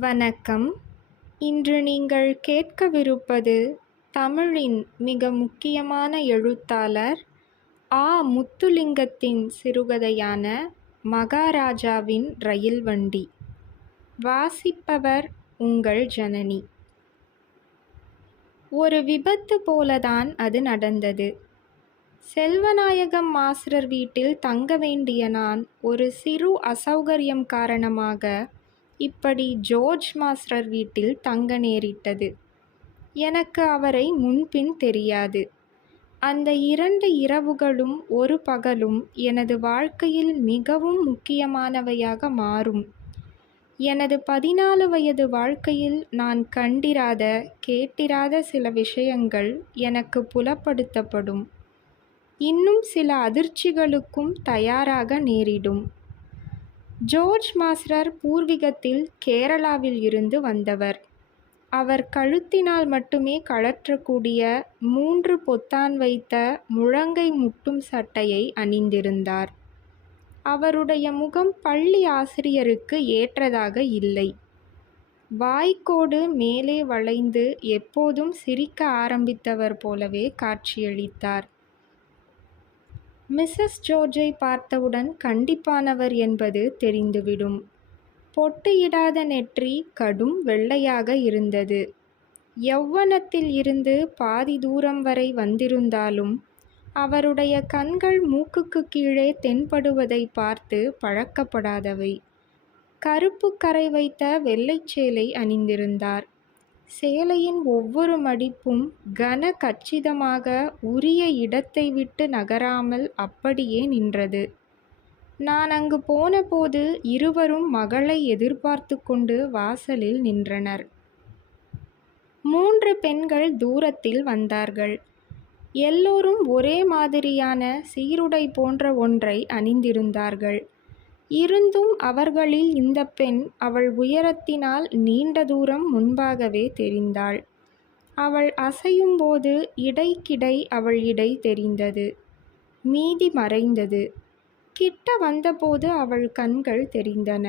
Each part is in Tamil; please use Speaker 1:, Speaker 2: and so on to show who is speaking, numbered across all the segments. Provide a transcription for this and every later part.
Speaker 1: வணக்கம். இன்று நீங்கள் கேட்கவிருப்பது தமிழின் மிக முக்கியமான எழுத்தாளர் ஆ. முத்துலிங்கத்தின் சிறுகதையான மகாராஜாவின் ரயில் வண்டி. வாசிப்பவர் உங்கள் ஜனனி. ஒரு விபத்து போலதான் அது நடந்தது. செல்வநாயகம் மாஸ்டர் வீட்டில் தங்க வேண்டிய நான் ஒரு சிறு அசௌகரியம் காரணமாக இப்படி ஜோர்ஜ் மாஸ்டர் வீட்டில் தங்க நேரிட்டது. எனக்கு அவரை முன்பின் தெரியாது. அந்த இரண்டு இரவுகளும் ஒரு பகலும் எனது வாழ்க்கையில் மிகவும் முக்கியமானவையாக மாறும். எனது பதினாலு வயது வாழ்க்கையில் நான் கண்டிராத கேட்டிராத சில விஷயங்கள் எனக்கு புலப்படுத்தப்படும். இன்னும் சில அதிர்ச்சிகளுக்கும் தயாராக நேரிடும். ஜோர்ஜ் மாஸ்டர் பூர்வீகத்தில் கேரளாவில் இருந்து வந்தவர். அவர் கழுத்தினால் மட்டுமே கழற்றக்கூடிய மூன்று பொத்தான் வைத்த முழங்கை முட்டும் சட்டையை அணிந்திருந்தார். அவருடைய முகம் பள்ளி ஆசிரியருக்கு ஏற்றதாக இல்லை. வாய்க்கோடு மேலே வளைந்து எப்போதும் சிரிக்க ஆரம்பித்தவர் போலவே காட்சியளித்தார். மிஸ்ஸஸ் ஜோர்ஜை பார்த்தவுடன் கண்டிப்பானவர் என்பது தெரிந்துவிடும். பொட்டு இடாத நெற்றி கடும் வெள்ளையாக இருந்தது. யௌவனத்தில் இருந்து பாதி தூரம் வரை வந்திருந்தாலும் அவருடைய கண்கள் மூக்குக்கு கீழே தென்படுவதை பார்த்து பழக்கப்படாதவை. கருப்பு கரை வைத்த வெள்ளைச்சேலை அணிந்திருந்தார். சேலையின் ஒவ்வொரு மடிப்பும் கன கச்சிதமாக உரிய இடத்தை விட்டு நகராமல் அப்படியே நின்றது. நான் அங்கு போனபோது இருவரும் மகளை எதிர்பார்த்து கொண்டு வாசலில் நின்றனர். மூன்று பெண்கள் தூரத்தில் வந்தார்கள். எல்லோரும் ஒரே மாதிரியான சீருடை போன்ற ஒன்றை அணிந்திருந்தார்கள். இருந்தும் அவர்களில் இந்த பெண் அவள் உயரத்தினால் நீண்ட தூரம் முன்பாகவே தெரிந்தாள். அவள் அசையும்போது இடைக்கிடை அவள் இடை தெரிந்தது. மீதி மறைந்தது. கிட்ட வந்தபோது அவள் கண்கள் தெரிந்தன.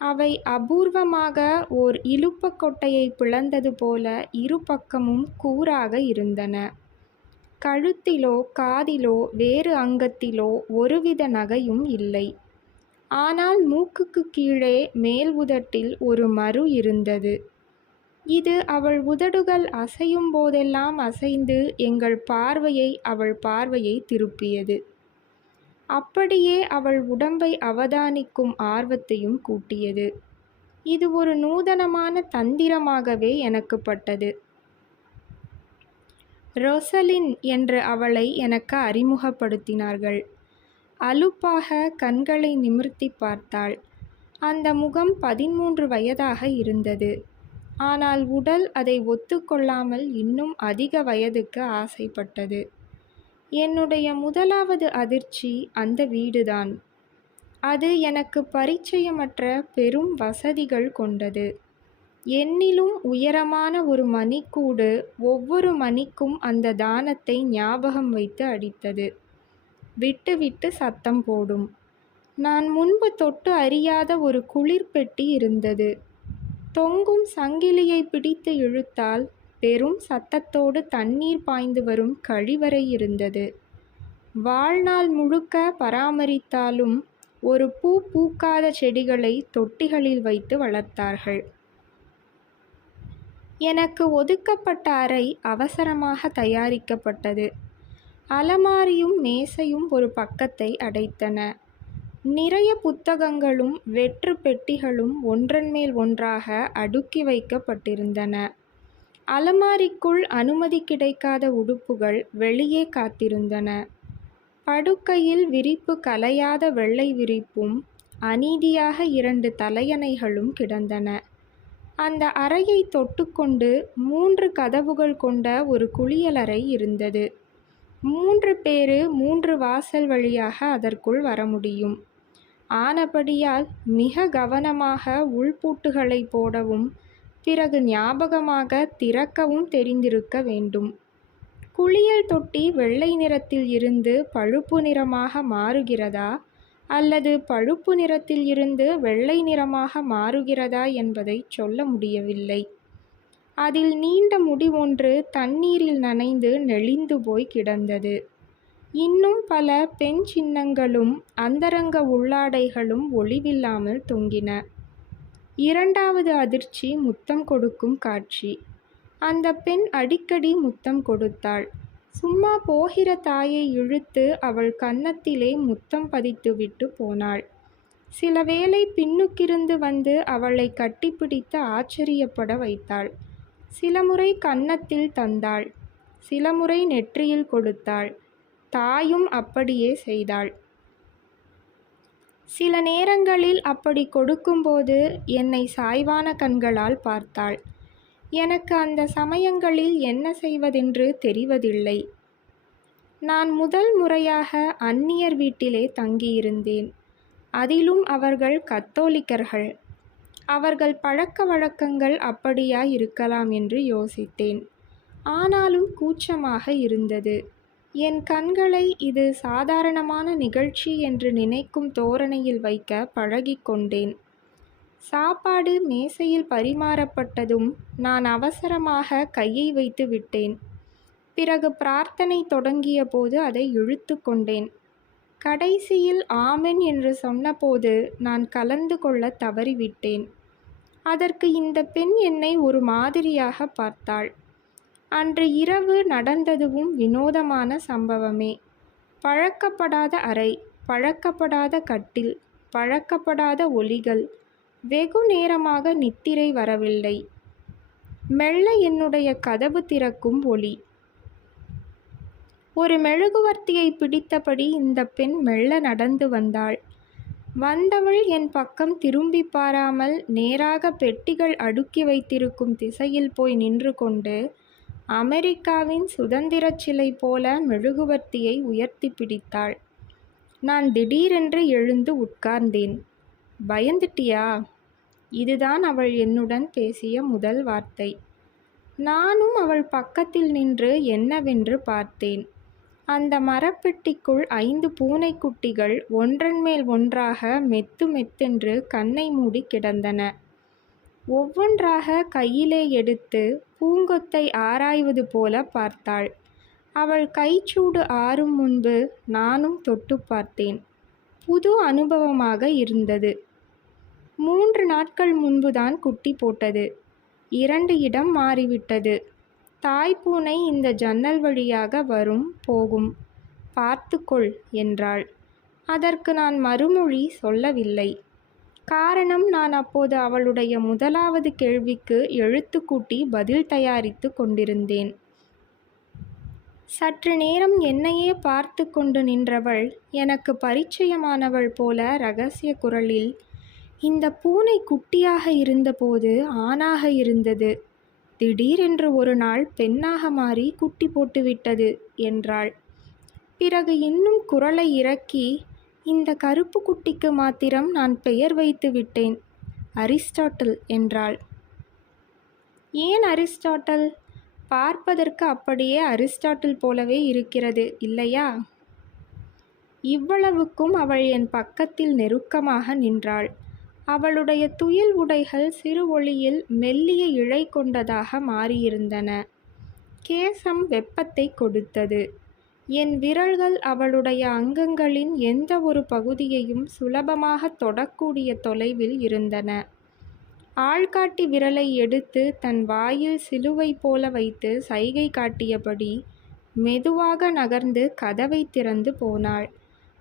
Speaker 1: அவை அபூர்வமாக ஓர் இலுப்ப கொட்டையை பிளந்தது போல இரு பக்கமும் கூறாக இருந்தன. கழுத்திலோ காதிலோ வேறு அங்கத்திலோ ஒருவித நகையும் இல்லை. ஆனால் மூக்குக்கு கீழே மேல் உதட்டில் ஒரு மறு இருந்தது. இது அவள் உதடுகள் அசையும் போதெல்லாம் அசைந்து எங்கள் பார்வையை அவள் பார்வையை திருப்பியது. அப்படியே அவள் உடம்பை அவதானிக்கும் ஆர்வத்தையும் கூட்டியது. இது ஒரு நூதனமான தந்திரமாகவே எனக்கு பட்டது. ரொசலின் என்று அவளை எனக்கு அறிமுகப்படுத்தினார்கள். அலுப்பாக கண்களை நிமிர்த்தி பார்த்தாள். அந்த முகம் பதிமூன்று வயதாக இருந்தது. ஆனால் உடல் அதை ஒத்துக்கொள்ளாமல் இன்னும் அதிக வயதுக்கு ஆசைப்பட்டது. என்னுடைய முதலாவது அதிர்ச்சி அந்த வீடுதான். அது எனக்கு பரிச்சயமற்ற பெரும் வசதிகள் கொண்டது. என்னிலும் உயரமான ஒரு மணிக்கூடு ஒவ்வொரு மணிக்கும் அந்த தானத்தை ஞாபகம் வைத்து அடித்தது. விட்டு விட்டு சத்தம் போடும். நான் முன்பு தொட்டு அறியாத ஒரு குளிர்பெட்டி இருந்தது. தொங்கும் சங்கிலியை பிடித்து இழுத்தால் பெரும் சத்தத்தோடு தண்ணீர் பாய்ந்து வரும் கழிவறை இருந்தது. வாழ்நாள் முழுக்க பராமரித்தாலும் ஒரு பூ பூக்காத செடிகளை தொட்டிகளில் வைத்து வளர்த்தார்கள். எனக்கு ஒதுக்கப்பட்ட அறை அவசரமாக தயாரிக்கப்பட்டது. அலமாரியும் மேசையும் ஒரு பக்கத்தை அடைத்தன. நிறைய புத்தகங்களும் வெற்று பெட்டிகளும் ஒன்றன்மேல் ஒன்றாக அடுக்கி வைக்கப்பட்டிருந்தன. அலமாரிக்குள் அனுமதி கிடைக்காத உடுப்புகள் வெளியே காத்திருந்தன. படுக்கையில் விரிப்பு கலையாத வெள்ளை விரிப்பும் அநீதியாக இரண்டு தலையணைகளும் கிடந்தன. அந்த அறையை தொட்டுக்கொண்டு மூன்று கதவுகள் கொண்ட ஒரு குளியலறை இருந்தது. மூன்று பேரு மூன்று வாசல் வழியாக அதற்குள் வர முடியும். ஆனபடியால் மிக கவனமாக உள்பூட்டுகளை போடவும் பிறகு ஞாபகமாக திறக்கவும் தெரிந்திருக்க வேண்டும். குளியல் தொட்டி வெள்ளை நிறத்தில் இருந்து பழுப்பு நிறமாக மாறுகிறதா அல்லது பழுப்பு நிறத்தில் இருந்து வெள்ளை நிறமாக மாறுகிறதா என்பதை சொல்ல முடியவில்லை. அதில் நீண்ட முடி ஒன்று தண்ணீரில் நனைந்து நெளிந்து போய் கிடந்தது. இன்னும் பல பெண் சின்னங்களும் அந்தரங்க உள்ளாடைகளும் ஒளிவில்லாமல் தொங்கின. இரண்டாவது அதிர்ச்சி முத்தம் கொடுக்கும் காட்சி. அந்த பெண் அடிக்கடி முத்தம் கொடுத்தாள். சும்மா போகிற தாயை இழுத்து அவள் கன்னத்திலே முத்தம் பதித்துவிட்டு போனாள். சில வேளை பின்னுக்கிருந்து வந்து அவளை கட்டிப்பிடித்து ஆச்சரியப்பட வைத்தாள். சில முறை கன்னத்தில் தந்தாள். சில முறை நெற்றியில் கொடுத்தாள். தாயும் அப்படியே செய்தாள். சில நேரங்களில் அப்படி கொடுக்கும்போது என்னை சாய்வான கண்களால் பார்த்தாள். எனக்கு அந்த சமயங்களில் என்ன செய்வதென்று தெரிவதில்லை. நான் முதல் முறையாக அந்நியர் வீட்டிலே தங்கியிருந்தேன். அதிலும் அவர்கள் கத்தோலிக்கர்கள். அவர்கள் பழக்க வழக்கங்கள் அப்படியா இருக்கலாம் என்று யோசித்தேன். ஆனாலும் கூச்சமாக இருந்தது. என் கண்களை இது சாதாரணமான நிகழ்ச்சி என்று நினைக்கும் தோரணையில் வைக்க பழகிக்கொண்டேன் சாப்பாடு மேசையில் பரிமாறப்பட்டதும் நான் அவசரமாக கையை வைத்து விட்டேன். பிறகு பிரார்த்தனை தொடங்கிய போது அதை இழுத்து கொண்டேன். கடைசியில் ஆமென் என்று சொன்னபோது நான் கலந்து கொள்ள தவறிவிட்டேன். அதற்கு இந்த பெண் என்னை ஒரு மாதிரியாக பார்த்தாள். அன்று இரவு நடந்ததுவும் வினோதமான சம்பவமே. பழக்கப்படாத அறை பழக்கப்படாத கட்டில் பழக்கப்படாத ஒலிகள் வெகு நேரமாக நித்திரை வரவில்லை. மெல்ல என்னுடைய கதவு திறக்கும் ஒளி ஒரு மெழுகுவர்த்தியை பிடித்தபடி இந்த பெண் மெல்ல நடந்து வந்தாள். வந்தவள் என் பக்கம் திரும்பி பாராமல் நேராக பெட்டிகள் அடுக்கி வைத்திருக்கும் திசையில் போய் நின்று கொண்டு அமெரிக்காவின் சுதந்திரச் சிலை போல மெழுகுவர்த்தியை உயர்த்தி பிடித்தாள். நான் திடீரென்று எழுந்து உட்கார்ந்தேன். பயந்துட்டியா? இதுதான் அவள் என்னுடன் பேசிய முதல் வார்த்தை. நானும் அவள் பக்கத்தில் நின்று என்னவென்று பார்த்தேன். அந்த மரப்பெட்டிக்குள் ஐந்து பூனைக்குட்டிகள் ஒன்றன் மேல் ஒன்றாக மெத்து மெத்தென்று கண்ணை மூடி கிடந்தன. ஒவ்வொன்றாக கையிலே எடுத்து பூங்கொத்தை ஆராய்வது போல பார்த்தாள். அவள் கைச்சூடு ஆறும் முன்பு நானும் தொட்டு பார்த்தேன். புது அனுபவமாக இருந்தது. மூன்று நாட்கள் முன்புதான் குட்டி போட்டது. இரண்டு இடம் மாறிவிட்டது. தாய்ப்பூனை இந்த ஜன்னல் வழியாக வரும் போகும். பார்த்துக்கொள் என்றாள். அதற்கு நான் மறுமொழி சொல்லவில்லை. காரணம் நான் அப்போது அவளுடைய முதலாவது கேள்விக்கு எழுத்துக்கூட்டி பதில் தயாரித்து கொண்டிருந்தேன். சற்று நேரம் என்னையே பார்த்து கொண்டு நின்றவள் எனக்கு பரிச்சயமானவள் போல ரகசிய குரலில் இந்த பூனை குட்டியாக இருந்தபோது ஆணாக இருந்தது. திடீரென்று ஒரு நாள் பெண்ணாக மாறி குட்டி போட்டுவிட்டது என்றாள். பிறகு இன்னும் குரலை இறக்கி இந்த கருப்பு குட்டிக்கு மாத்திரம் நான் பெயர் வைத்து விட்டேன் அரிஸ்டாட்டில் என்றாள். ஏன் அரிஸ்டாட்டல்? பார்ப்பதற்கு அப்படியே அரிஸ்டாட்டில் போலவே இருக்கிறது இல்லையா? இவ்வளவுக்கும் அவள் என் பக்கத்தில் நெருக்கமாக நின்றாள். அவளுடைய துயில் உடைகள் சிறு ஒளியில் மெல்லிய இழை கொண்டதாக மாறியிருந்தன. கேசம் வெப்பத்தை கொடுத்தது. என் விரல்கள் அவளுடைய அங்கங்களின் எந்த ஒரு பகுதியையும் சுலபமாக தொடக்கூடிய தொலைவில் இருந்தன. ஆள்காட்டி விரலை எடுத்து தன் வாயில் சிலுவை போல வைத்து சைகை காட்டியபடி மெதுவாக நகர்ந்து கதவை திறந்து போனாள்.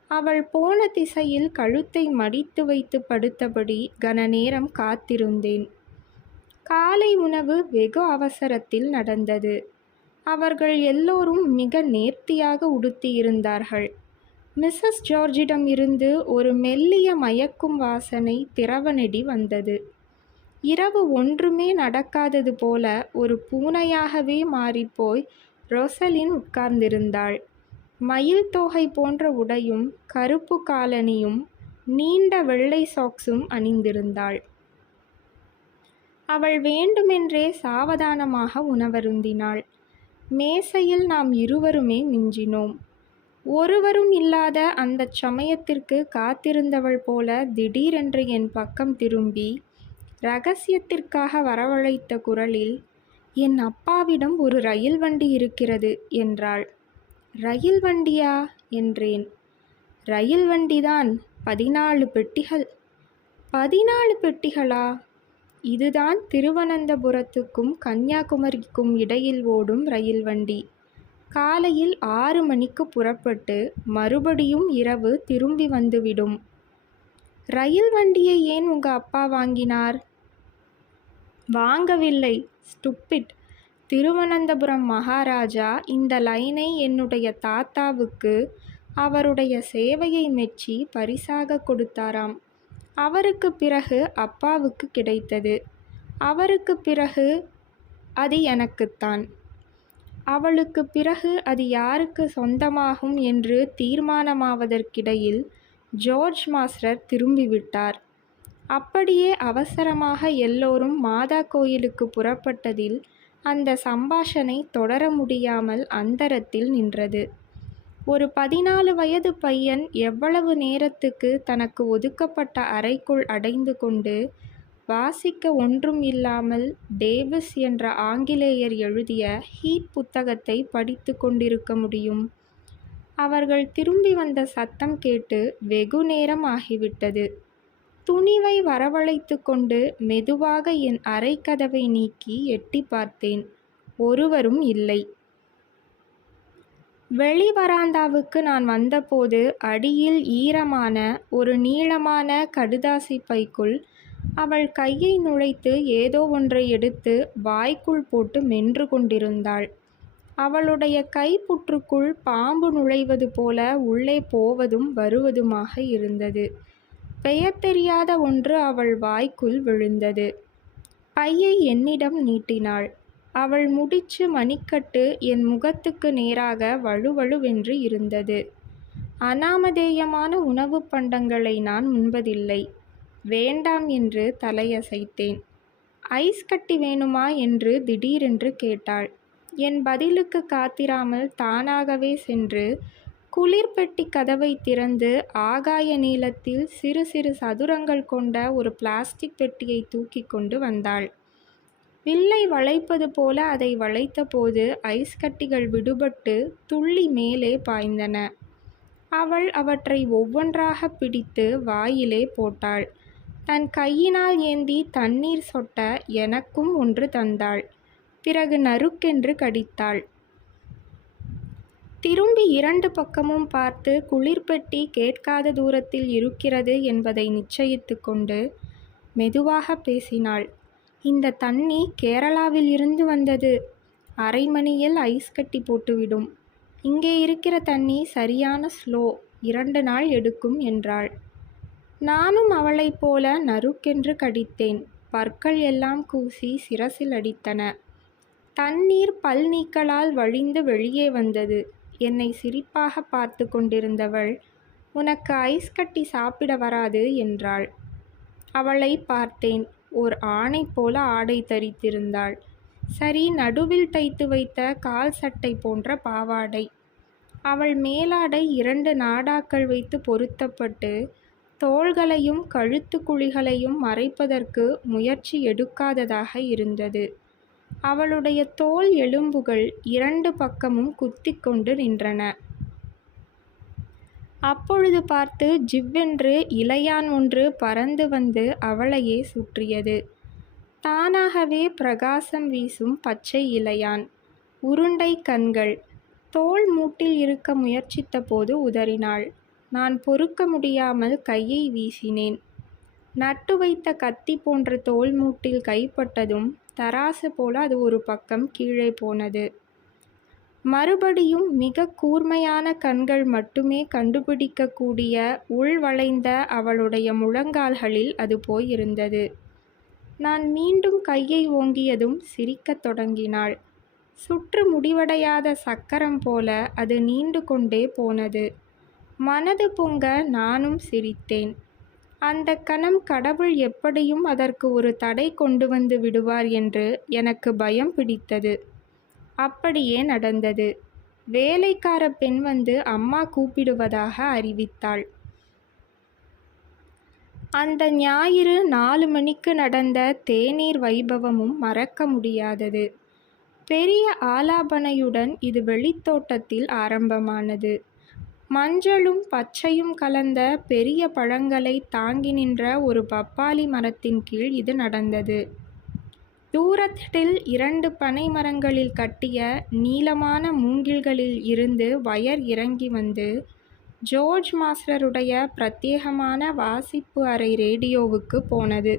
Speaker 1: அவள் போன திசையில் கழுத்தை மடித்து வைத்து படுத்தபடி கன நேரம் காத்திருந்தேன். காலை உணவு வெகு அவசரத்தில் நடந்தது. அவர்கள் எல்லோரும் மிக நேர்த்தியாக உடுத்தியிருந்தார்கள். மிஸ்ஸஸ் ஜார்ஜிடம் இருந்து ஒரு மெல்லிய மயக்கும் வாசனை திரவநெடி வந்தது. இரவு ஒன்றுமே நடக்காதது போல ஒரு பூனையாகவே மாறிப்போய் ரொசலின் உட்கார்ந்திருந்தாள். மயில் தோகை போன்ற உடையும் கருப்பு காலனியும் நீண்ட வெள்ளை சாக்ஸும் அணிந்திருந்தாள். அவள் வேண்டுமென்றே சாவதானமாக உணவருந்தினாள். மேசையில் நாம் இருவருமே மிஞ்சினோம். ஒருவரும் இல்லாத அந்தச் சமயத்திற்கு காத்திருந்தவள் போல திடீரென்று என் பக்கம் திரும்பி ரகசியத்திற்காக வரவழைத்த குரலில் என் அப்பாவிடம் ஒரு ரயில் வண்டி இருக்கிறது என்றாள். ரயில் வண்டியா? என்றேன். ரயில் வண்டிதான் பதினாலு பெட்டிகள். பதினாலு பெட்டிகளா? இதுதான் திருவனந்தபுரத்துக்கும் கன்னியாகுமரிக்கும் இடையில் ஓடும் ரயில் வண்டி. காலையில் ஆறு மணிக்கு புறப்பட்டு மறுபடியும் இரவு திரும்பி வந்துவிடும். ரயில் வண்டியை ஏன் உங்க அப்பா வாங்கினார்? வாங்கவில்லை. ஸ்டுப்பிட் திருவனந்தபுரம் மகாராஜா இந்த லைனை என்னுடைய தாத்தாவுக்கு அவருடைய சேவையை மெச்சி பரிசாக கொடுத்தாராம். அவருக்கு பிறகு அப்பாவுக்கு கிடைத்தது. அவருக்கு பிறகு அது எனக்குத்தான் அவளுக்கு பிறகு அது யாருக்கு சொந்தமாகும் என்று தீர்மானமாவதற்கிடையில் ஜார்ஜ் மாஸ்டர் திரும்பிவிட்டார். அப்படியே அவசரமாக எல்லோரும் மாதா கோயிலுக்கு புறப்பட்டதில் அந்த சம்பாஷணை தொடர முடியாமல் அந்தரத்தில் நின்றது. ஒரு பதினாலு வயது பையன் எவ்வளவு நேரத்துக்கு தனக்கு ஒதுக்கப்பட்ட அறைக்குள் அடைந்து கொண்டு வாசிக்க ஒன்றும் இல்லாமல் டேவிஸ் என்ற ஆங்கிலேயர் எழுதிய ஹீட் புத்தகத்தை படித்து கொண்டிருக்க முடியும். அவர்கள் திரும்பி வந்த சத்தம் கேட்டு வெகு நேரம் ஆகிவிட்டது. துணிவை வரவழைத்து கொண்டு மெதுவாக என் அறைக்கதவை நீக்கி எட்டி பார்த்தேன். ஒருவரும் இல்லை. வெளி வராந்தாவுக்கு நான் வந்தபோது அடியில் ஈரமான ஒரு நீளமான கடுதாசி பைக்குள் அவள் கையை நுழைத்து ஏதோ ஒன்றை எடுத்து வாய்க்குள் போட்டு மென்று கொண்டிருந்தாள். அவளுடைய கைப்புற்றுக்குள் பாம்பு நுழைவது போல உள்ளே போவதும் வருவதுமாக இருந்தது. பெயர் தெரியாத ஒன்று அவள் வாய்க்குள் விழுந்தது. பையை என்னிடம் நீட்டினாள். அவள் முடிச்சு மணிக்கட்டு என் முகத்துக்கு நேராக வலுவழுவென்று இருந்தது. அனாமதேயமான உணவு பண்டங்களை நான் உண்பதில்லை. வேண்டாம் என்று தலையசைத்தேன். ஐஸ் கட்டி வேணுமா என்று திடீரென்று கேட்டாள். என் பதிலுக்கு காத்திராமல் தானாகவே சென்று குளிர்பெட்டி கதவை திறந்து ஆகாய நீளத்தில் சிறு சிறு சதுரங்கள் கொண்ட ஒரு பிளாஸ்டிக் பெட்டியை தூக்கி கொண்டு வந்தாள். வில்லை வளைப்பது போல அதை வளைத்தபோது ஐஸ் கட்டிகள் விடுபட்டு துள்ளி மேலே பாய்ந்தன. அவள் அவற்றை ஒவ்வொன்றாக பிடித்து வாயிலே போட்டாள். தன் கையினால் ஏந்தி தண்ணீர் சொட்ட எனக்கும் ஒன்று தந்தாள். பிறகு நறுக்கென்று கடித்தாள். திரும்பி இரண்டு பக்கமும் பார்த்து குளிர்பெட்டி கேட்காத தூரத்தில் இருக்கிறது என்பதை நிச்சயித்து கொண்டு மெதுவாக பேசினாள். இந்த தண்ணி கேரளாவில் இருந்து வந்தது. அரை மணியில் ஐஸ் கட்டி போட்டுவிடும். இங்கே இருக்கிற தண்ணி சரியான ஸ்லோ. இரண்டு நாள் எடுக்கும் என்றாள். நானும் அவளைப் போல நறுக்கென்று கடித்தேன். பற்கள் எல்லாம் கூசி சிரசில் அடித்தன. தண்ணீர் பல் நீக்கலால் வழிந்து வெளியே வந்தது. என்னை சிரிப்பாக பார்த்து கொண்டிருந்தவள் உனக்கு ஐஸ் கட்டி சாப்பிட வராது என்றாள். அவளை பார்த்தேன். ஓர் ஆணை போல ஆடை தரித்திருந்தாள். சரி நடுவில் தைத்து வைத்த கால் சட்டை போன்ற பாவாடை. அவள் மேலாடை இரண்டு நாடாக்கள் வைத்து பொருத்தப்பட்டு தோள்களையும் கழுத்து குழிகளையும் மறைப்பதற்கு முயற்சி எடுக்காததாக இருந்தது. அவளுடைய தோல் எலும்புகள் இரண்டு பக்கமும் குத்திக்கொண்டு நின்றன. அப்பொழுது பார்த்து ஜிவ்வென்று இலையான் ஒன்று பறந்து வந்து அவளையே சுற்றியது. தானாகவே பிரகாசம் வீசும் பச்சை இலையான் உருண்டை கண்கள் தோல் மூட்டில் இருக்க முயற்சித்த போது உதறினாள். நான் பொறுக்க முடியாமல் கையை வீசினேன். நட்டு வைத்த கத்தி போன்ற தோல் மூட்டில் கைப்பட்டதும் தராசு போல அது ஒரு பக்கம் கீழே போனது. மறுபடியும் மிக கூர்மையான கண்கள் மட்டுமே கண்டுபிடிக்கக்கூடிய உள்வளைந்த அவளுடைய முழங்கால்களில் அது போயிருந்தது. நான் மீண்டும் கையை ஓங்கியதும் சிரிக்கத் தொடங்கினாள். சுற்று முடிவடையாத சக்கரம் போல அது நீண்டு கொண்டே போனது. மனது பொங்க நானும் சிரித்தேன். அந்த கணம் கடவுள் எப்படியும் அதற்கு ஒரு தடை கொண்டு வந்து விடுவார் என்று எனக்கு பயம் பிடித்தது. அப்படியே நடந்தது. வேலைக்கார பெண் வந்து அம்மா கூப்பிடுவதாக அறிவித்தாள். அந்த ஞாயிறு நாலு மணிக்கு நடந்த தேநீர் வைபவமும் மறக்க முடியாதது. பெரிய ஆலாபனையுடன் இது வெளித்தோட்டத்தில் ஆரம்பமானது. மஞ்சளும் பச்சையும் கலந்த பெரிய பழங்களை தாங்கி நின்ற ஒரு பப்பாளி மரத்தின் கீழ் இது நடந்தது. தூரத்தில் இரண்டு பனை மரங்களில் கட்டிய நீளமான மூங்கில்களில் இருந்து வயர் இறங்கி வந்து ஜோர்ஜ் மாஸ்டருடைய பிரத்யேகமான வாசிப்பு அறை ரேடியோவுக்கு போனது.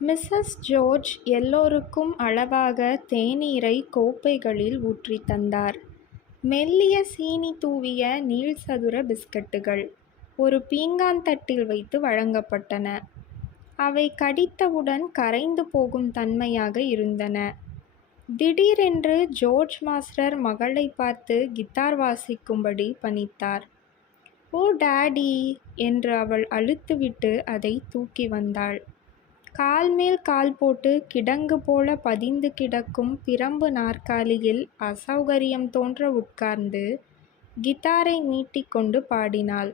Speaker 1: மிஸ்ஸஸ் ஜோர்ஜ் எல்லோருக்கும் அளவாக தேநீரை கோப்பைகளில் ஊற்றி தந்தார். மெல்லிய சீனி தூவிய நீள்சதுர பிஸ்கட்டுகள் ஒரு பீங்கான் தட்டில் வைத்து வழங்கப்பட்டன. அவை கடித்தவுடன் கரைந்து போகும் தன்மையாக இருந்தன. திடீரென்று ஜோர்ஜ் மாஸ்டர் மகளை பார்த்து கித்தார் வாசிக்கும்படி பணித்தார். ஓ டாடி என்று அவள் அழுத்துவிட்டு அதை தூக்கி வந்தாள். கால் மேல் கால் போட்டு கிடங்கு போல பதிந்து கிடக்கும் பிரம்பு நாற்காலியில் அசௌகரியம் தோன்ற உட்கார்ந்து கித்தாரை மீட்டிக்கொண்டு பாடினாள்.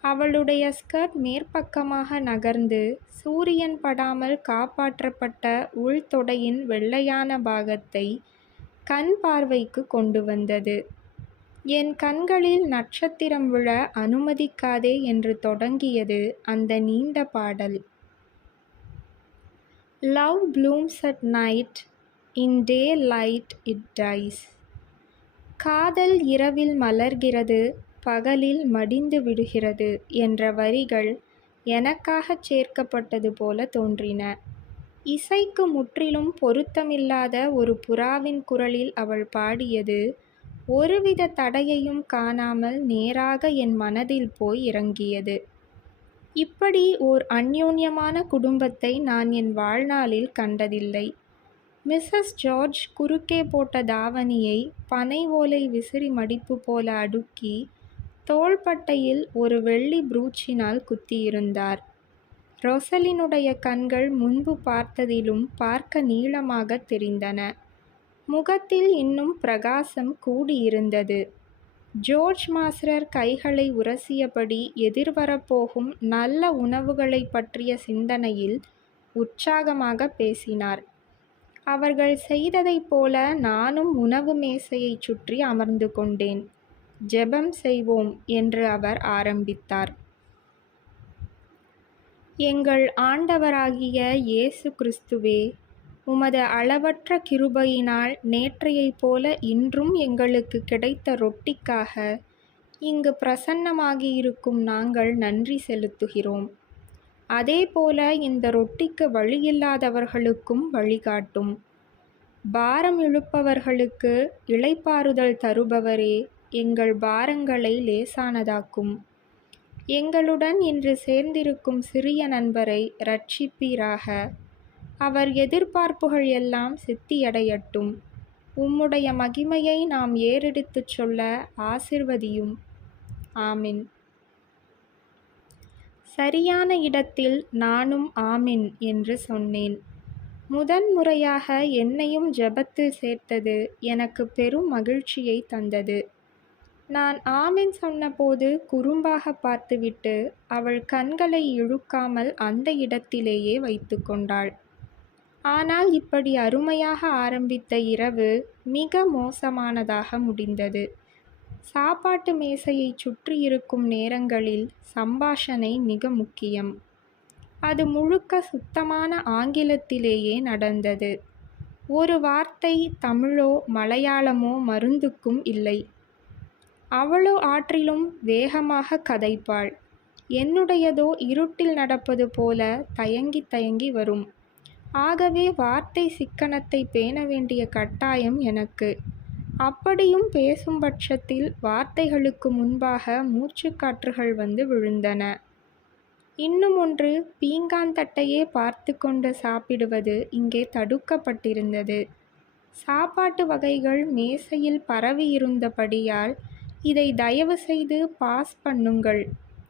Speaker 1: அவளுடைய ஸ்கர்ட் மேற்பக்கமாக நகர்ந்து சூரியன் படாமல் காப்பாற்றப்பட்ட உள்தொடையின் வெள்ளையான பாகத்தை கண் பார்வைக்கு கொண்டு வந்தது. என் கண்களில் நட்சத்திரம் விழ அனுமதிக்காதே என்று தொடங்கியது அந்த நீண்ட பாடல். Love blooms at night in day light it dies காதல் இரவில் மலர்கிறது பகலில் மடிந்து விடுகிறது என்ற வரிகள் எனக்காகச் சேர்க்கப்பட்டது போல தோன்றின. இசைக்கு முற்றிலும் பொருத்தமில்லாத ஒரு புறாவின் குரலில் அவள் பாடியது ஒருவித தடையையும் காணாமல் நேராக என் மனதில் போய் இறங்கியது. இப்படி ஓர் அந்யோன்யமான குடும்பத்தை நான் என் வாழ்நாளில் கண்டதில்லை. மிஸ்ஸஸ் ஜார்ஜ் குறுக்கே போட்ட தாவணியை பனை ஓலை விசிறி மடிப்பு போல அடுக்கி தோள்பட்டையில் ஒரு வெள்ளி ப்ரூச்சினால் குத்தியிருந்தார். ரொசலினுடைய கண்கள் முன்பு பார்த்ததிலும் பார்க்க நீளமாகத் தெரிந்தன. முகத்தில் இன்னும் பிரகாசம் கூடியிருந்தது. ஜோர்ஜ் மாஸ்டர் கைகளை உரசியபடி எதிர்வரப்போகும் நல்ல உணவுகளைப் பற்றிய சிந்தனையில் உற்சாகமாக பேசினார். அவர்கள் செய்ததைப் போல நானும் உணவு மேசையைச் சுற்றி அமர்ந்து கொண்டேன். ஜெபம் செய்வோம் என்று அவர் ஆரம்பித்தார். எங்கள் ஆண்டவராகிய இயேசு கிறிஸ்துவே உமது அளவற்ற கிருபையினால் நேற்றையைப் போல இன்றும் எங்களுக்கு கிடைத்த ரொட்டிக்காக இங்கு பிரசன்னமாகியிருக்கும் நாங்கள் நன்றி செலுத்துகிறோம். அதேபோல இந்த ரொட்டிக்கு வழியில்லாதவர்களுக்கும் வழிகாட்டும். பாரம் இழுப்பவர்களுக்கு இளைப்பாறுதல் தருபவரே எங்கள் பாரங்களை லேசானதாக்கும். எங்களுடன் இன்று சேர்ந்திருக்கும் சிறிய நண்பரை ரட்சிப்பீராக அவர் எதிர்பார்ப்புகள் எல்லாம் சித்தியடையட்டும். உம்முடைய மகிமையை நாம் ஏறெடுத்துச் சொல்ல ஆசிர்வதியும். ஆமின் சரியான இடத்தில் நானும் ஆமின் என்று சொன்னேன். முதன் முறையாக என்னையும் ஜபத்தில் சேர்த்தது எனக்கு பெரும் மகிழ்ச்சியைத் தந்தது. நான் ஆமின் சொன்னபோது குறும்பாகப் பார்த்துவிட்டு அவள் கண்களை இழுக்காமல் அந்த இடத்திலேயே வைத்து கொண்டாள். ஆனால் இப்படி அருமையாக ஆரம்பித்த இரவு மிக மோசமானதாக முடிந்தது. சாப்பாட்டு மேசையைச் சுற்றியிருக்கும் நேரங்களில் சம்பாஷணை மிக முக்கியம். அது முழுக்க சுத்தமான ஆங்கிலத்திலேயே நடந்தது. ஒரு வார்த்தை தமிழோ மலையாளமோ மருந்துக்கும் இல்லை. அவளோ ஆற்றிலும் வேகமாக கதைப்பாள். என்னுடையதோ இருட்டில் நடப்பது போல தயங்கித் தயங்கி வரும். ஆகவே வார்த்தை சிக்கனத்தைப் பேண வேண்டிய கட்டாயம் எனக்கு. அப்படியும் பேசும்பட்சத்தில் வார்த்தைகளுக்கு முன்பாக மூச்சுக்காற்றுகள் வந்து விழுந்தன. இன்னும் ஒன்று தட்டையே பார்த்து கொண்டு சாப்பிடுவது இங்கே தடுக்கப்பட்டிருந்தது. சாப்பாட்டு வகைகள் மேசையில் பரவி இருந்தபடியால் இதை தயவு செய்து பாஸ் பண்ணுங்கள்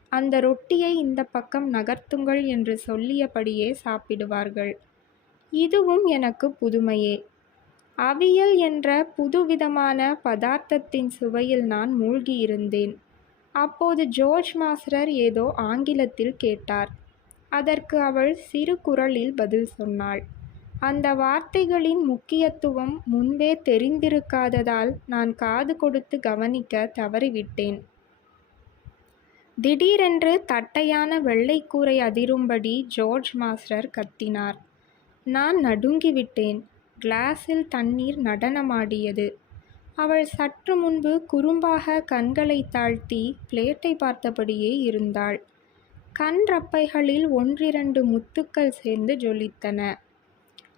Speaker 1: அந்த ரொட்டியை இந்த பக்கம் நகர்த்துங்கள் என்று சொல்லியபடியே சாப்பிடுவார்கள். இதுவும் எனக்கு புதுமையே. அவியல் என்ற புதுவிதமான பதார்த்தத்தின் சுவையில் நான் மூழ்கியிருந்தேன். அப்போது ஜோர்ஜ் மாஸ்டர் ஏதோ ஆங்கிலத்தில் கேட்டார். அதற்கு அவள் சிறு குரலில் பதில் சொன்னாள். அந்த வார்த்தைகளின் முக்கியத்துவம் முன்பே தெரிந்திருக்காததால் நான் காது கொடுத்து கவனிக்க தவறிவிட்டேன். திடீரென்று தட்டையான வெள்ளைக்கூரை அதிரும்படி ஜோர்ஜ் மாஸ்டர் கத்தினார். நான் நடுங்கிவிட்டேன். கிளாஸில் தண்ணீர் நடனமாடியது. அவள் சற்று முன்பு குறும்பாக கண்களை தாழ்த்தி பிளேட்டை பார்த்தபடியே இருந்தாள். கண் ரப்பைகளில் ஒன்றிரண்டு முத்துக்கள் சேர்ந்து ஜொலித்தன.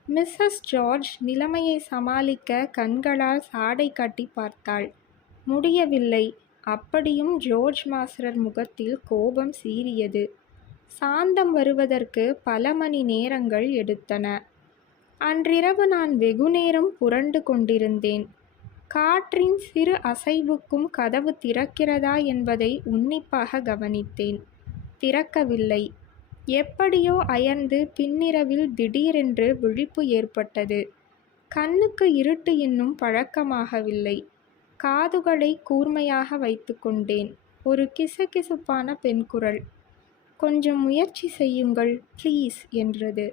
Speaker 1: மிஸ்ஸஸ் ஜார்ஜ் நிலைமையை சமாளிக்க கண்களால் சாடை காட்டி பார்த்தாள். முடியவில்லை. அப்படியும் ஜோர்ஜ் மாஸ்டர் முகத்தில் கோபம் சீறியது. சாந்தம் வருவதற்கு பல மணி நேரங்கள் எடுத்தன. அன்றிரவு நான் வெகுநேரம் புரண்டு கொண்டிருந்தேன். காற்றின் சிறு அசைவுக்கும் கதவு திறக்கிறதா என்பதை உன்னிப்பாக கவனித்தேன். திறக்கவில்லை. எப்படியோ அயர்ந்து பின்னிரவில் திடீரென்று விழிப்பு ஏற்பட்டது. கண்ணுக்கு இருட்டு இன்னும் பழக்கமாகவில்லை. காதுகளை கூர்மையாக வைத்து கொண்டேன் ஒரு கிசுகிசுப்பான பெண் குரல். கொஞ்சம் முயற்சி செய்யுங்கள் ப்ளீஸ் என்றது.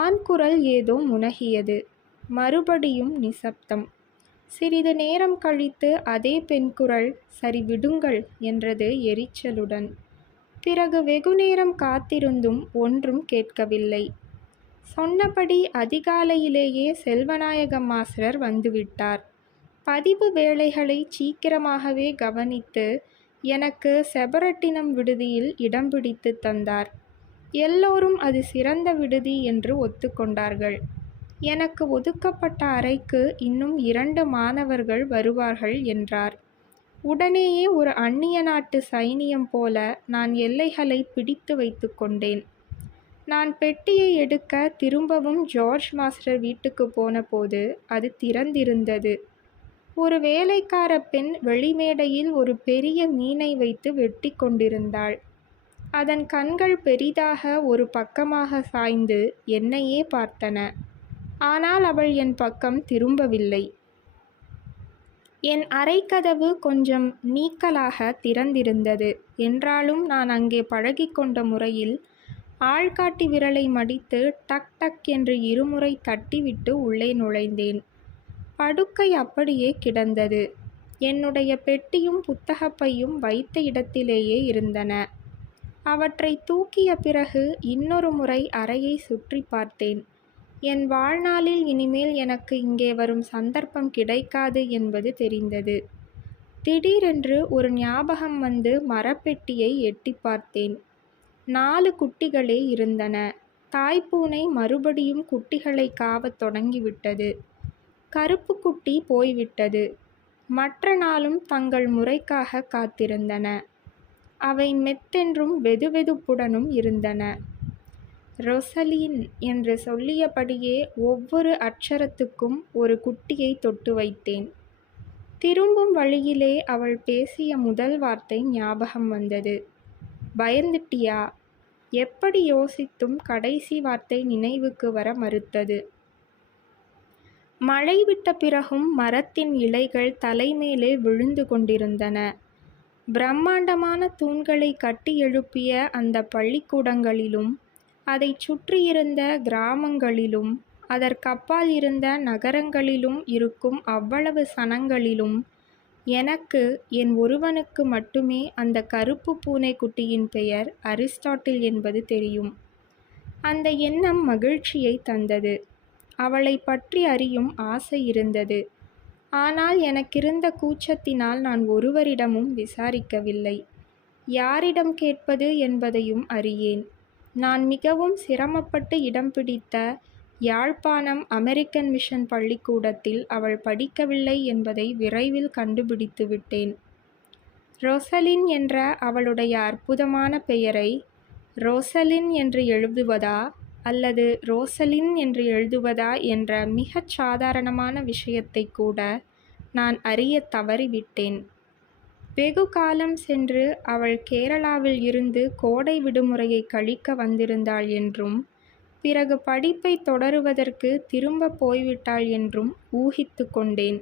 Speaker 1: ஆண் குரல் ஏதோ முனகியது. மறுபடியும் நிசப்தம். சிறிது நேரம் கழித்து அதே பெண் குரல் சரி விடுங்கள் என்றது எரிச்சலுடன். பிறகு வெகுநேரம் காத்திருந்தும் ஒன்றும் கேட்கவில்லை. சொன்னபடி அதிகாலையிலேயே செல்வநாயக மாஸ்டர் வந்துவிட்டார். பதிவு வேலைகளை சீக்கிரமாகவே கவனித்து எனக்கு செபரட்டினம் விடுதியில் இடம் பிடித்து தந்தார். எல்லோரும் அது சிறந்த விடுதி என்று ஒத்துக்கொண்டார்கள் எனக்கு ஒதுக்கப்பட்ட அறைக்கு இன்னும் இரண்டு மாணவர்கள் வருவார்கள் என்றார். உடனேயே ஒரு அந்நிய நாட்டு சைனியம் போல நான் எல்லைகளை பிடித்து வைத்து கொண்டேன். நான் பெட்டியை எடுக்க திரும்பவும் ஜார்ஜ் மாஸ்டர் வீட்டுக்கு போனபோது அது திறந்திருந்தது. ஒரு வேலைக்கார பெண் வெளிமேடையில் ஒரு பெரிய மீனை வைத்து வெட்டி கொண்டிருந்தாள். அதன் கண்கள் பெரிதாக ஒரு பக்கமாக சாய்ந்து என்னையே பார்த்தன. ஆனால் அவள் என் பக்கம் திரும்பவில்லை. என் அறைக்கதவு கொஞ்சம் நீக்கலாக திறந்திருந்தது. என்றாலும் நான் அங்கே பழகிக்கொண்ட முறையில் ஆள்காட்டி விரலை மடித்து டக் டக் என்று இருமுறை தட்டிவிட்டு உள்ளே நுழைந்தேன். படுக்கை அப்படியே கிடந்தது. என்னுடைய பெட்டியும் புத்தகப்பையும் வைத்த இடத்திலேயே இருந்தன. அவற்றை தூக்கிய பிறகு இன்னொரு முறை அறையை சுற்றி பார்த்தேன். என் வாழ்நாளில் இனிமேல் எனக்கு இங்கே வரும் சந்தர்ப்பம் கிடைக்காது என்பது தெரிந்தது. திடீரென்று ஒரு ஞாபகம் வந்து மரப்பெட்டியை எட்டி பார்த்தேன். நாலு குட்டிகளே இருந்தன. தாய்ப்பூனை மறுபடியும் குட்டிகளை காவத் தொடங்கிவிட்டது. கருப்பு குட்டி போய்விட்டது. மற்ற நாளும் தங்கள் முறைக்காக காத்திருந்தன. அவை மெத்தென்றும் வெதுவெதுப்புடனும் இருந்தன. ரொசலின் என்று சொல்லியபடியே ஒவ்வொரு அட்சரத்துக்கும் ஒரு குட்டியை தொட்டு வைத்தேன். திரும்பும் வழியிலே அவள் பேசிய முதல் வார்த்தை ஞாபகம் வந்தது. பயந்துட்டியா? எப்படி யோசித்தும் கடைசி வார்த்தை நினைவுக்கு வர மறுத்தது. மழை விட்ட பிறகும் மரத்தின் இலைகள் தலைமேலே விழுந்து கொண்டிருந்தன. பிரம்மாண்டமான தூண்களை கட்டி எழுப்பிய அந்த பள்ளிக்கூடங்களிலும் அதை சுற்றியிருந்த கிராமங்களிலும் அதற்கப்பால் இருந்த நகரங்களிலும் இருக்கும் அவ்வளவு சனங்களிலும் எனக்கு என் ஒருவனுக்கு மட்டுமே அந்த கருப்பு பூனைக்குட்டியின் பெயர் அரிஸ்டாட்டில் என்பது தெரியும். அந்த எண்ணம் மகிழ்ச்சியை தந்தது. அவளை பற்றி அறியும் ஆசை இருந்தது. ஆனால் எனக்கிருந்த கூச்சத்தினால் நான் ஒருவரிடமும் விசாரிக்கவில்லை. யாரிடம் கேட்பது என்பதையும் அறியேன். நான் மிகவும் சிரமப்பட்டு இடம் பிடித்த யாழ்ப்பாணம் அமெரிக்கன் மிஷன் பள்ளிக்கூடத்தில் அவள் படிக்கவில்லை என்பதை விரைவில் கண்டுபிடித்து விட்டேன். ரொசலின் என்ற அவளுடைய அற்புதமான பெயரை ரோசலின் என்று எழுதுவதா? அல்லது ரோசலின் என்று எழுதுவதா என்ற மிகச் சாதாரணமான விஷயத்தை கூட நான் அறிய தவறிவிட்டேன். வெகு காலம் சென்று அவள் கேரளாவில் இருந்து கோடை விடுமுறையை கழிக்க வந்திருந்தாள் என்றும் பிறகு படிப்பை தொடருவதற்கு திரும்ப போய்விட்டாள் என்றும் ஊகித்து கொண்டேன்.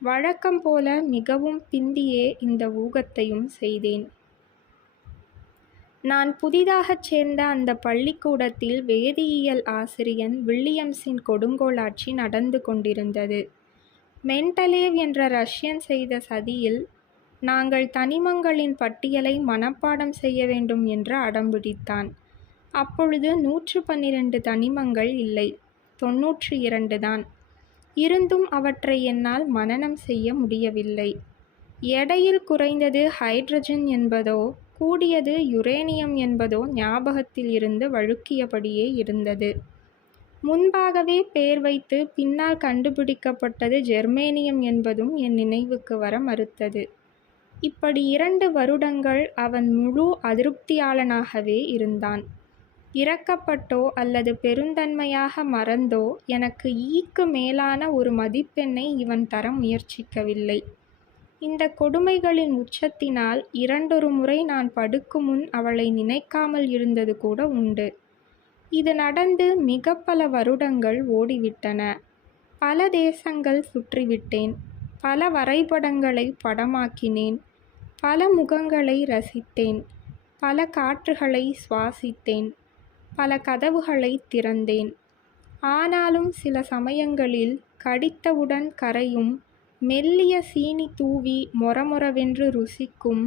Speaker 1: வழக்கம் போல மிகவும் பிந்தியே இந்த ஊகத்தையும் செய்தேன். நான் புதிதாகச் சேர்ந்த அந்த பள்ளிக்கூடத்தில் வேதியியல் ஆசிரியன் வில்லியம்ஸின் கொடுங்கோலாட்சி நடந்து கொண்டிருந்தது. மென்டலேவ் என்ற ரஷ்யன் செய்த சதியில் நாங்கள் தனிமங்களின் பட்டியலை மனப்பாடம் செய்ய வேண்டும் என்று அடம்பிடித்தான் அப்பொழுது நூற்று பன்னிரண்டு தனிமங்கள் இல்லை தொன்னூற்றி இரண்டு தான். இருந்தும் அவற்றை என்னால் மனனம் செய்ய முடியவில்லை. எடையில் குறைந்தது ஹைட்ரஜன் என்பதோ கூடியது யுரேனியம் என்பதோ ஞாபகத்தில் இருந்து வழுக்கியபடியே இருந்தது. முன்பாகவே பேர் வைத்து பின்னால் கண்டுபிடிக்கப்பட்டது ஜெர்மேனியம் என்பதும் என் நினைவுக்கு வர மறுத்தது. இப்படி இரண்டு வருடங்கள் அவன் முழு அதிருப்தியாளனாகவே இருந்தான். இறக்கப்பட்டோ அல்லது பெருந்தன்மையாக மறந்தோ எனக்கு ஈக்கு மேலான ஒரு மதிப்பெண்ணை இவன் தர முயற்சிக்கவில்லை. இந்த கொடுமைகளின் உச்சத்தினால் இரண்டொரு முறை நான் படுக்கும் முன் அவளை நினைக்காமல் இருந்தது கூட உண்டு. இது நடந்து மிக பல வருடங்கள் ஓடிவிட்டன. பல தேசங்கள் சுற்றிவிட்டேன். பல வரைபடங்களை படமாக்கினேன். பல முகங்களை ரசித்தேன். பல காற்றுகளை சுவாசித்தேன். பல கதவுகளை திறந்தேன். ஆனாலும் சில சமயங்களில் கடித்தவுடன் கரையும் மெல்லிய சீனி தூவி மொரமொரவென்று ருசிக்கும்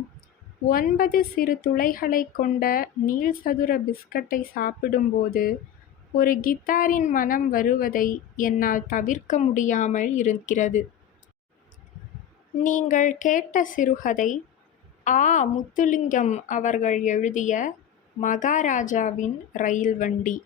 Speaker 1: ஒன்பது சிறு துளைகளைக் கொண்ட நீள்சதுர பிஸ்கட்டை சாப்பிடும்போது ஒரு கித்தாரின் மனம் வருவதை என்னால் தவிர்க்க முடியாமல் இருக்கிறது. நீங்கள் கேட்ட சிறுகதை ஆ. முத்துலிங்கம் அவர்கள் எழுதிய மகாராஜாவின் ரயில் வண்டி.